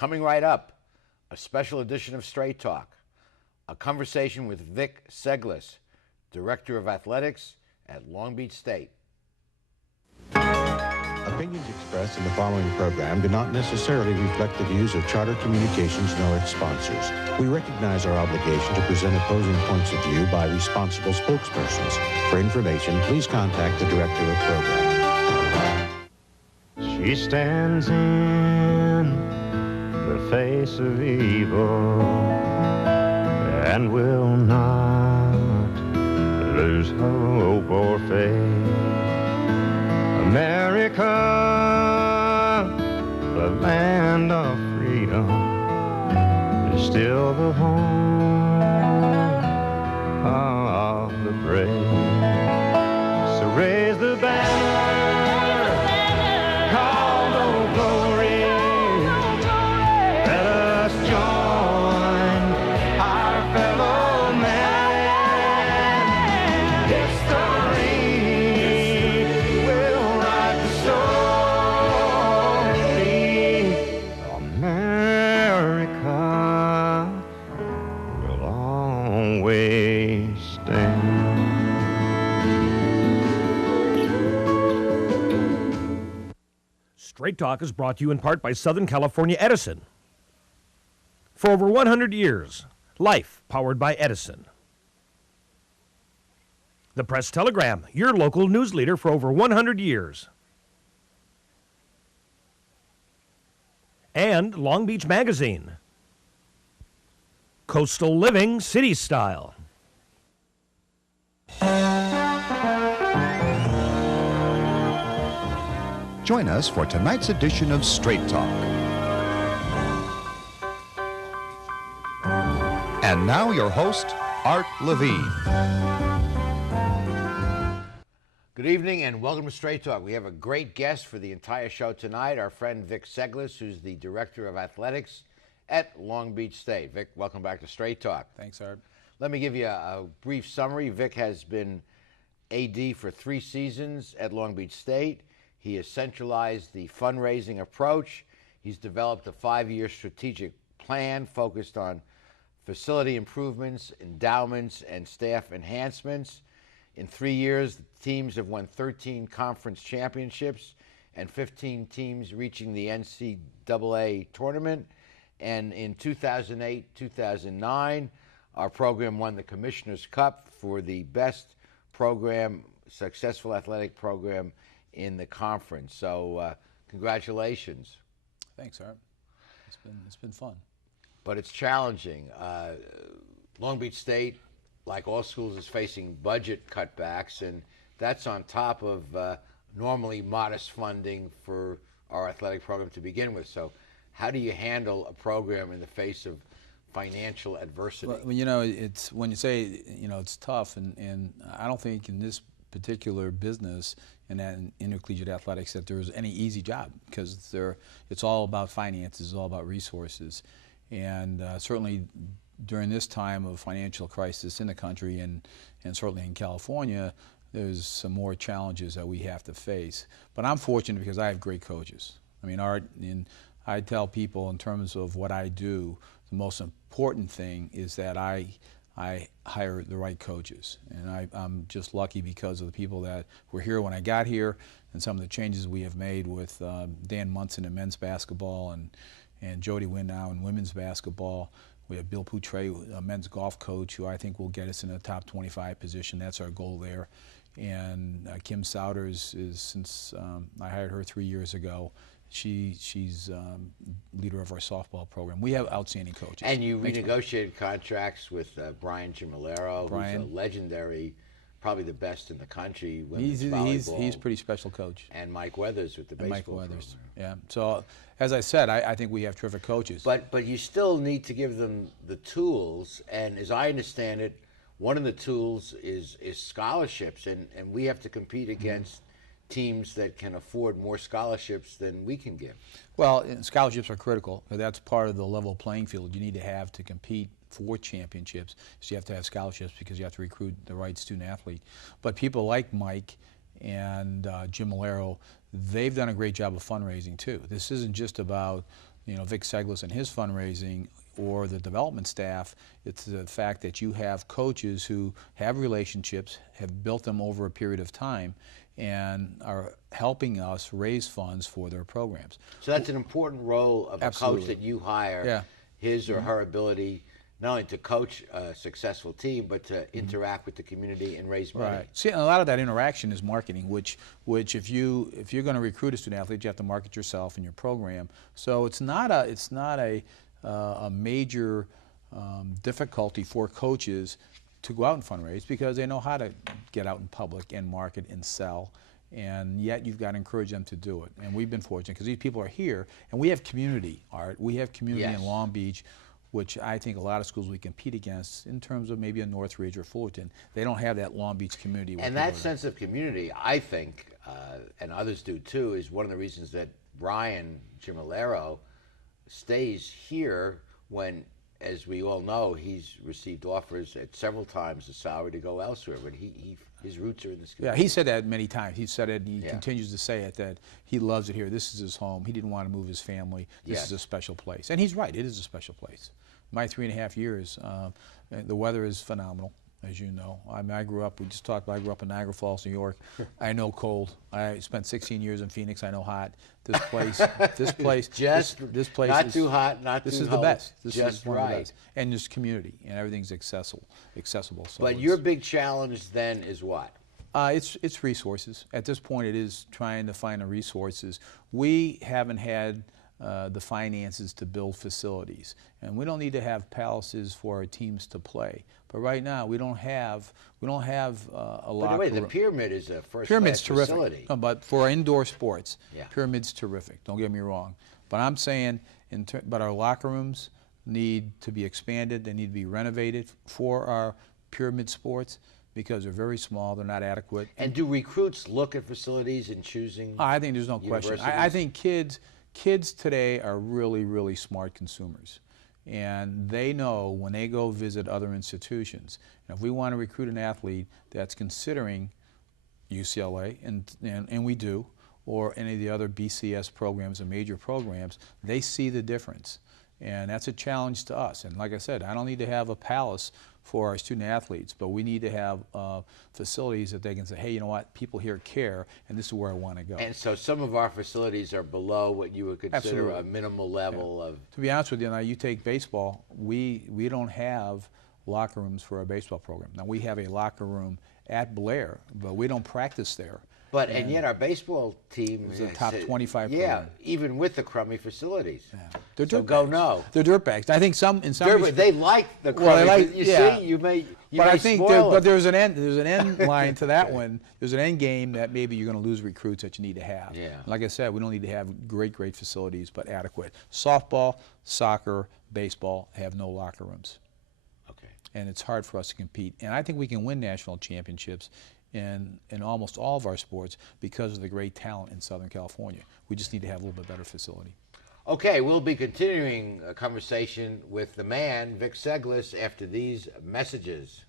Coming right up, a special edition of Straight Talk, a conversation with Vic Cegles, Director of Athletics at Long Beach State. Opinions expressed in the following program do not necessarily reflect the views of Charter Communications nor its sponsors. We recognize our obligation to present opposing points of view by responsible spokespersons. For information, please contact the Director of Program. She stands in the face of evil and will not lose hope or faith. America, the land of freedom, is still the home of the brave. So raise the banner, call no glory. Let us join our fellow man. History will write the story. America will always stand. Straight Talk is brought to you in part by Southern California Edison. For over 100 years, life powered by Edison. The Press Telegram, your local news leader for over 100 years. And Long Beach Magazine. Coastal Living, City Style. Join us for tonight's edition of Straight Talk. And now your host, Art Levine. Good evening and welcome to Straight Talk. We have a great guest for the entire show tonight, our friend Vic Cegles, who's the Director of Athletics at Long Beach State. Vic, welcome back to Straight Talk. Thanks, Art. Let me give you a brief summary. Vic has been AD for 3 seasons at Long Beach State. He has centralized the fundraising approach. He's developed a 5-year strategic plan focused on facility improvements, endowments, and staff enhancements. In 3 years, the teams have won 13 conference championships and 15 teams reaching the NCAA tournament. And in 2008-2009, our program won the Commissioner's Cup for the best program, successful athletic program in the conference. So congratulations. Thanks, Art. It's been fun. But it's challenging. Long Beach State, like all schools, is facing budget cutbacks, and that's on top of normally modest funding for our athletic program to begin with. So how do you handle a program in the face of financial adversity? Well, it's when you say, it's tough, and I don't think in this particular business and in intercollegiate athletics that there's any easy job, because it's all about finances, it's all about resources. And certainly during this time of financial crisis in the country and certainly in California, there's some more challenges that we have to face. But I'm fortunate because I have great coaches. I mean, Art, and I tell people in terms of what I do, the most important thing is that I hire the right coaches. And I'm just lucky because of the people that were here when I got here and some of the changes we have made with Dan Munson in men's basketball and Jody Wynn now in women's basketball. We have Bill Poutre, a men's golf coach, who I think will get us in a top 25 position. That's our goal there. And Kim Souders is since I hired her 3 years ago, she's leader of our softball program. We have outstanding coaches. And you renegotiated contracts with Brian Gimolero, who's a legendary, probably the best in the country. He's a pretty special coach. And Mike Weathers with the baseball program. Yeah. So as I said, I think we have terrific coaches. But you still need to give them the tools. And as I understand it, one of the tools is scholarships, and we have to compete against teams that can afford more scholarships than we can give. Well, scholarships are critical. That's part of the level playing field you need to have to compete for championships. So you have to have scholarships because you have to recruit the right student athlete. But people like Mike and Jim Malero, they've done a great job of fundraising too. This isn't just about Vic Cegles and his fundraising or the development staff. It's the fact that you have coaches who have relationships, have built them over a period of time, and are helping us raise funds for their programs. So that's an important role of a coach that you hire, Yeah. his or her ability not only to coach a successful team, but to interact with the community and raise money. Right. See, and a lot of that interaction is marketing, which if you're going to recruit a student athlete, you have to market yourself and your program. So it's not a major difficulty for coaches to go out and fundraise because they know how to get out in public and market and sell. And yet you've got to encourage them to do it. And we've been fortunate because these people are here, and we have community, Art. We have community in Long Beach, which I think a lot of schools we compete against in terms of maybe a Northridge or Fullerton. They don't have that Long Beach community. And that sense of community, I think, and others do too, is one of the reasons that Brian Chimolero stays here when, as we all know, he's received offers at several times the salary to go elsewhere, but his roots are in this community. Yeah, he said that many times. He said it, and he continues to say it, that he loves it here. This is his home. He didn't want to move his family. This is a special place. And he's right, it is a special place. My 3.5 years, the weather is phenomenal, as you know. I mean, I grew up in Niagara Falls, New York. I know cold. I spent 16 years in Phoenix. I know hot. This place, this place not is, too hot, not too This is cold, the best. This just is one of the right. best. And there's community, and everything's accessible. So But your big challenge then is what? It's resources. At this point, it is trying to find the resources. We haven't had the finances to build facilities, and we don't need to have palaces for our teams to play. But right now, we don't have a locker By the way, the room. Pyramid is a first-class Pyramid's terrific. facility. No, but for indoor sports, Yeah. Pyramid's terrific. Don't get me wrong. But I'm saying, but our locker rooms need to be expanded. They need to be renovated for our Pyramid sports because they're very small. They're not adequate. And do recruits look at facilities in choosing? I think there's no question. I think kids today are really, really smart consumers. And they know when they go visit other institutions. And if we want to recruit an athlete that's considering UCLA, and we do, or any of the other BCS programs and major programs, they see the difference. And that's a challenge to us. And like I said, I don't need to have a palace for our student athletes, but we need to have facilities that they can say, hey, you know what, people here care, and this is where I want to go. And so some of our facilities are below what you would consider Absolutely. a minimal level of. To be honest with you, now you take baseball, we don't have locker rooms for our baseball program. Now we have a locker room at Blair, but we don't practice there. But and yet our baseball team is a top 25 Yeah, program. even with the crummy facilities. Yeah. They're So dirtbags. go no. They're dirtbags. I think in some They like the crummy. Well, they like- you yeah. see, you may but I think spoil it. there's an end line to that one. There's an end game that maybe you're going to lose recruits that you need to have. Yeah. Like I said, we don't need to have great facilities, but adequate. Softball, soccer, baseball have no locker rooms. Okay. And it's hard for us to compete. And I think we can win national championships in almost all of our sports because of the great talent in Southern California. We just need to have a little bit better facility. Okay, we'll be continuing a conversation with the man, Vic Cegles, after these messages.